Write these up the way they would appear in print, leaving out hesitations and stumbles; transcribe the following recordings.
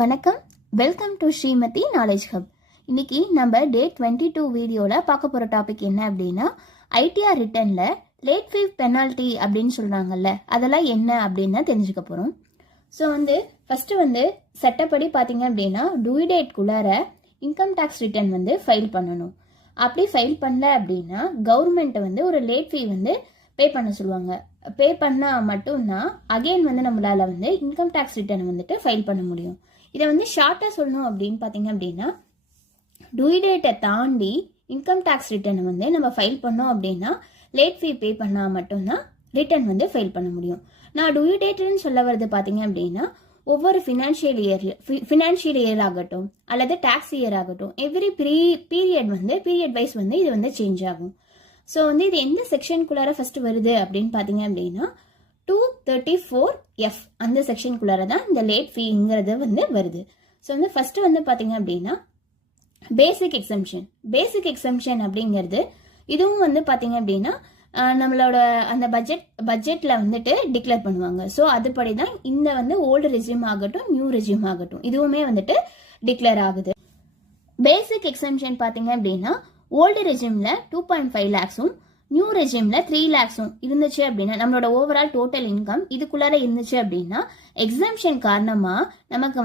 வணக்கம், welcome to Srimathi knowledge hub. இன்னைக்கு நம்ம டே 22 வீடியோவில் பார்க்க போகிற டாபிக் என்ன அப்படின்னா, ஐடிஆர் ரிட்டர்னில் லேட் ஃபீ பெனால்ட்டி அப்படின்னு சொல்கிறாங்கல்ல, அதெல்லாம் என்ன அப்படின்னு தெரிஞ்சுக்க போகிறோம். ஸோ ஃபஸ்ட்டு சட்டப்படி பார்த்தீங்க அப்படின்னா, டியூ டேட்குள்ளார இன்கம் டேக்ஸ் ரிட்டர்ன் ஃபைல் பண்ணணும். அப்படி ஃபைல் பண்ணல அப்படின்னா கவர்மெண்ட்டை ஒரு லேட் ஃபீ பே பண்ண சொல்லுவாங்க. பே பண்ணால் மட்டும்தான் அகெயின் நம்மளால் இன்கம் டேக்ஸ் ரிட்டர்ன் ஃபைல் பண்ண முடியும். இதை ஷார்ட்டாக சொல்லணும் அப்படின்னு பார்த்தீங்க அப்படின்னா, டியூ டேட்டை தாண்டி இன்கம் டேக்ஸ் ரிட்டர்னை நம்ம ஃபைல் பண்ணோம் அப்படின்னா லேட் ஃபீ பே பண்ணால் மட்டும்தான் ரிட்டர்ன் ஃபைல் பண்ண முடியும். நான் டியூ டேட்டுன்னு சொல்ல வருது பார்த்தீங்க அப்படின்னா, ஒவ்வொரு ஃபினான்ஷியல் இயர் ஆகட்டும் அல்லது டேக்ஸ் இயர் ஆகட்டும், எவ்ரி பீரியட் வைஸ் இது சேஞ்ச் ஆகும். ஸோ இது எந்த செக்ஷனுக்குள்ளார ஃபர்ஸ்ட் வருது அப்படின்னு பார்த்தீங்க அப்படின்னா 234F அந்த செக்ஷனுக்குள்ளார தான் இந்த லேட் ஃபீங்கிறது வருது. ஸோ ஃபர்ஸ்ட் பார்த்தீங்க அப்படின்னா பேசிக் எக்ஸம்ஷன் அப்படிங்கிறது இதுவும் பார்த்தீங்க அப்படின்னா நம்மளோட அந்த பட்ஜெட்ல டிக்ளேர் பண்ணுவாங்க. ஸோ அதுபடி தான் இந்த ஓல்டு ரெஸ்யூம் ஆகட்டும் நியூ ரெஸ்யூம் ஆகட்டும் இதுவுமே டிக்ளேர் ஆகுது. பேசிக் எக்ஸம்ஷன் பார்த்தீங்க அப்படின்னா ஓல்டு ரெஸ்யூம்ல 2.5 lakhs நியூ ரெஸ்யூம்ல 3 lakhs இருந்துச்சு அப்படின்னா, நம்மளோட ஓவரால் டோட்டல் இன்கம் இதுக்குள்ளார இருந்துச்சு அப்படின்னா எக்ஸம்ஷன் காரணமா நமக்கு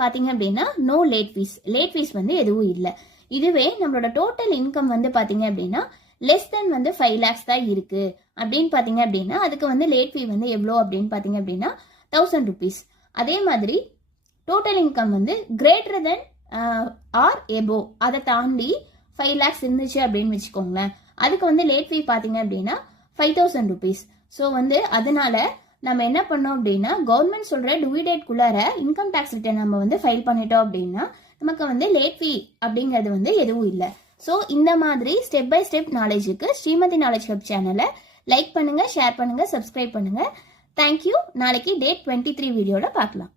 பாத்தீங்க அப்படின்னா நோ லேட் ஃபீஸ் எதுவும் இல்லை. இதுவே நம்மளோட டோட்டல் இன்கம் பாத்தீங்க அப்படின்னா லெஸ் தென் 5 lakhs தான் இருக்கு அப்படின்னு பாத்தீங்க அப்படின்னா அதுக்கு லேட் ஃபீ எவ்வளோ அப்படின்னு பாத்தீங்க அப்படின்னா 1000 rupees. அதே மாதிரி total income greater than or above அதை தாண்டி 5 lakhs இருந்துச்சு அப்படின்னு வச்சுக்கோங்களேன், அதுக்கு லேட் ஃபீ பார்த்தீங்க அப்படின்னா 5000 rupees. ஸோ அதனால நம்ம என்ன பண்ணோம் அப்படின்னா கவர்மெண்ட் சொல்ற டியூ டேட்குள்ளார இன்கம் டேக்ஸ் ரிட்டர்ன் நம்ம ஃபைல் பண்ணிட்டோம் அப்படின்னா நமக்கு லேட் ஃபீ அப்படிங்கிறது எதுவும் இல்லை. ஸோ இந்த மாதிரி ஸ்டெப் பை ஸ்டெப் நாலேஜுக்கு ஸ்ரீமதி நாலேஜ் ஹப் சேனலை லைக் பண்ணுங்க, ஷேர் பண்ணுங்க, சப்ஸ்கிரைப் பண்ணுங்க. தேங்க்யூ. நாளைக்கு டே 23 வீடியோட பார்க்கலாம்.